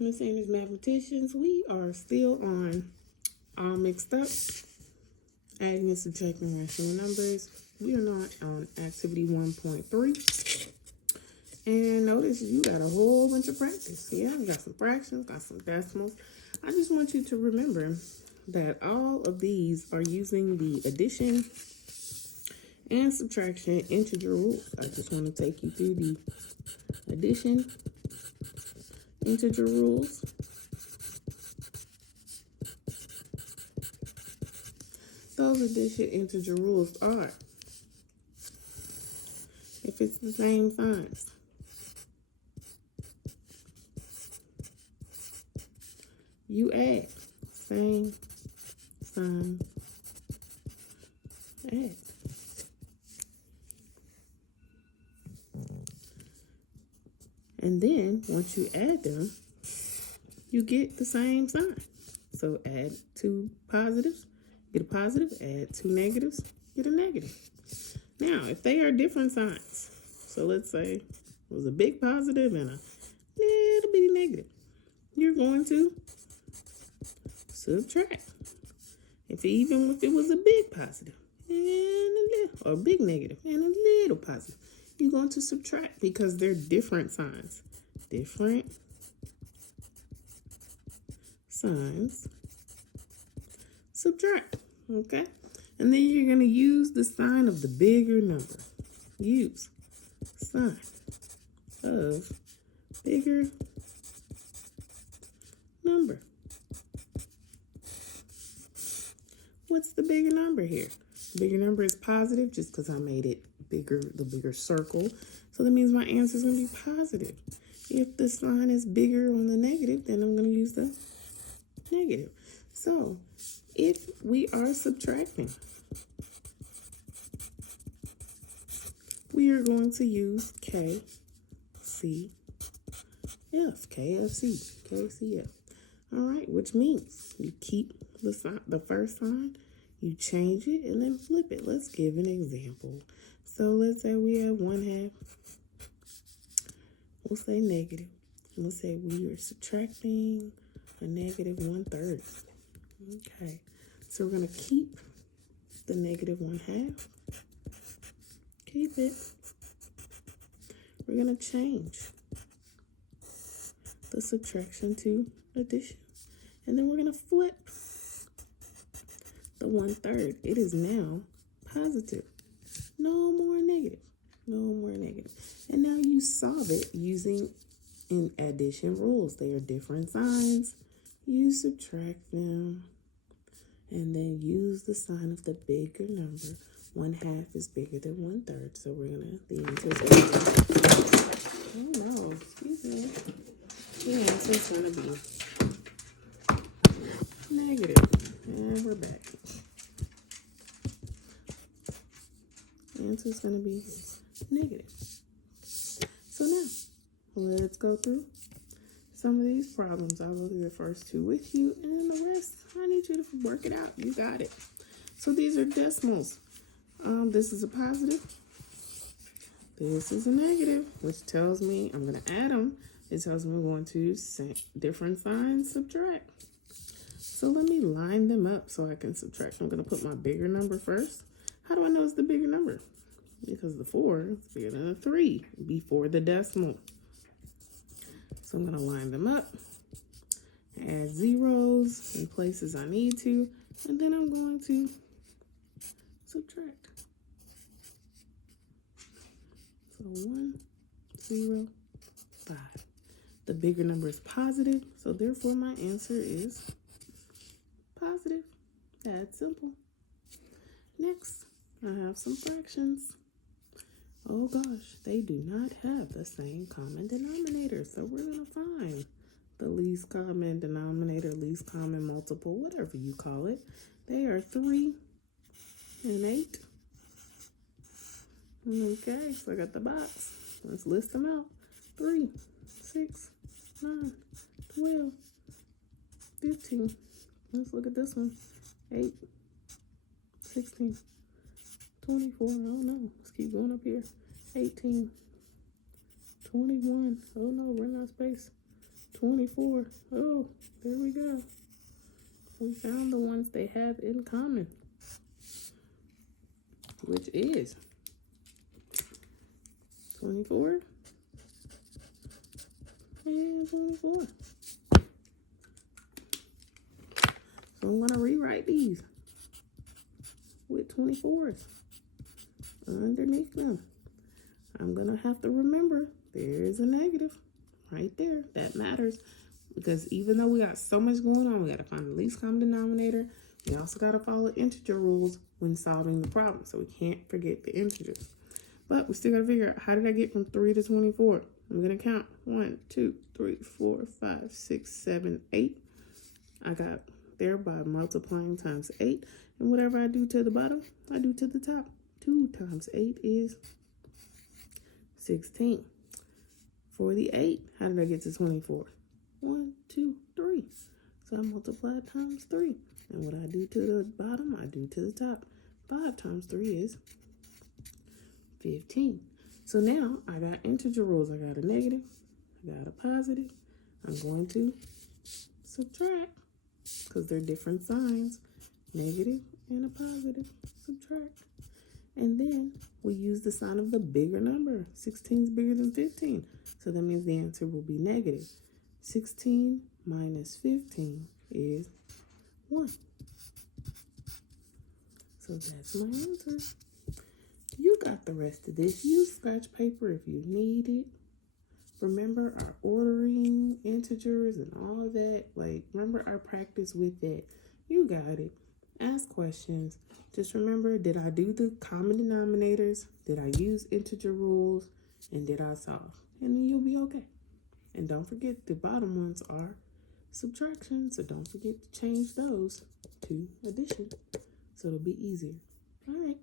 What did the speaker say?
Miss Annie's Mathematicians. We are still on All Mixed Up, adding and subtracting rational numbers. We are not on activity 1.3. And notice you got a whole bunch of practice. Yeah, you got some fractions, got some decimals. I just want you to remember that all of these are using the addition and subtraction integer rules. I just want to take you through the addition integer rules. Those addition integer rules are, if it's the same signs, you add. Same sign, add. And then once you add them, you get the same sign. So add two positives, get a positive, add two negatives, get a negative. Now, if they are different signs, so let's say it was a big positive and a little bitty negative, you're going to subtract. Even if it was a big positive and a little, or a big negative and a little positive, you're going to subtract because they're different signs. Different signs, subtract, okay? And then you're going to use the sign of the bigger number. Use sign of bigger number. What's the bigger number here? The bigger number is positive just because I made it bigger, the bigger circle. So that means my answer is going to be positive. If the sign is bigger on the negative, then I'm going to use the negative. So if we are subtracting, we are going to use KCF. All right, which means you keep the first sign, you change it, and then flip it. Let's give an example. So let's say we have 1/2. We'll say negative. And we'll say we are subtracting a negative 1/3. Okay, so we're going to keep the negative 1/2. Keep it. We're going to change the subtraction to addition. And then we're going to flip the 1/3. It is now positive. No more negative. No more negative. And now you solve it using in addition rules. They are different signs. You subtract them. And then use the sign of the bigger number. 1/2 is bigger than 1/3. So we're going to, the answer is going to be, oh no, excuse me. The answer is going to be negative. And we're back. The answer is going to be negative. So now, let's go through some of these problems. I'll go through the first two with you, and the rest, I need you to work it out. You got it. So these are decimals. This is a positive. This is a negative, which tells me I'm going to add them. It tells me I'm going to different signs, subtract. So let me line them up so I can subtract. I'm going to put my bigger number first. How do I know it's the bigger number? Because the 4 is bigger than the 3 before the decimal. So I'm going to line them up, add zeros in places I need to, and then I'm going to subtract. So 1, 0, 5. The bigger number is positive, so therefore my answer is positive. That's simple. Next, I have some fractions. Oh gosh, they do not have the same common denominator. So we're going to find the least common denominator, least common multiple, whatever you call it. They are 3 and 8. Okay, so I got the box. Let's list them out. 3, 6, 9, 12, 15. Let's look at this one. 8, 16, 24. Oh no, let's keep going up here. 18, 21. Oh no, run out of space. 24. Oh, there we go. We found the ones they have in common, which is 24 and 24. So I'm going to rewrite these with 24s underneath them. I'm going to have to remember there's a negative right there. That matters because even though we got so much going on, we got to find the least common denominator. We also got to follow integer rules when solving the problem. So we can't forget the integers. But we still got to figure out, how did I get from 3 to 24? I'm going to count 1, 2, 3, 4, 5, 6, 7, 8. I got there by multiplying times 8. And whatever I do to the bottom, I do to the top. 2 times 8 is 16. For the 8, how did I get to 24? 1, 2, 3. So I multiply times 3. And what I do to the bottom, I do to the top. 5 times 3 is 15. So now I got integer rules. I got a negative, I got a positive. I'm going to subtract because they're different signs. Negative and a positive. Subtract. And then we use the sign of the bigger number. 16 is bigger than 15. So that means the answer will be negative. 16 minus 15 is 1. So that's my answer. You got the rest of this. Use scratch paper if you need it. Remember our ordering integers and all of that. Like, remember our practice with that. You got it. Ask questions. Just remember, did I do the common denominators? Did I use integer rules? And did I solve? And then you'll be okay. And don't forget, the bottom ones are subtraction. So don't forget to change those to addition. So it'll be easier. All right.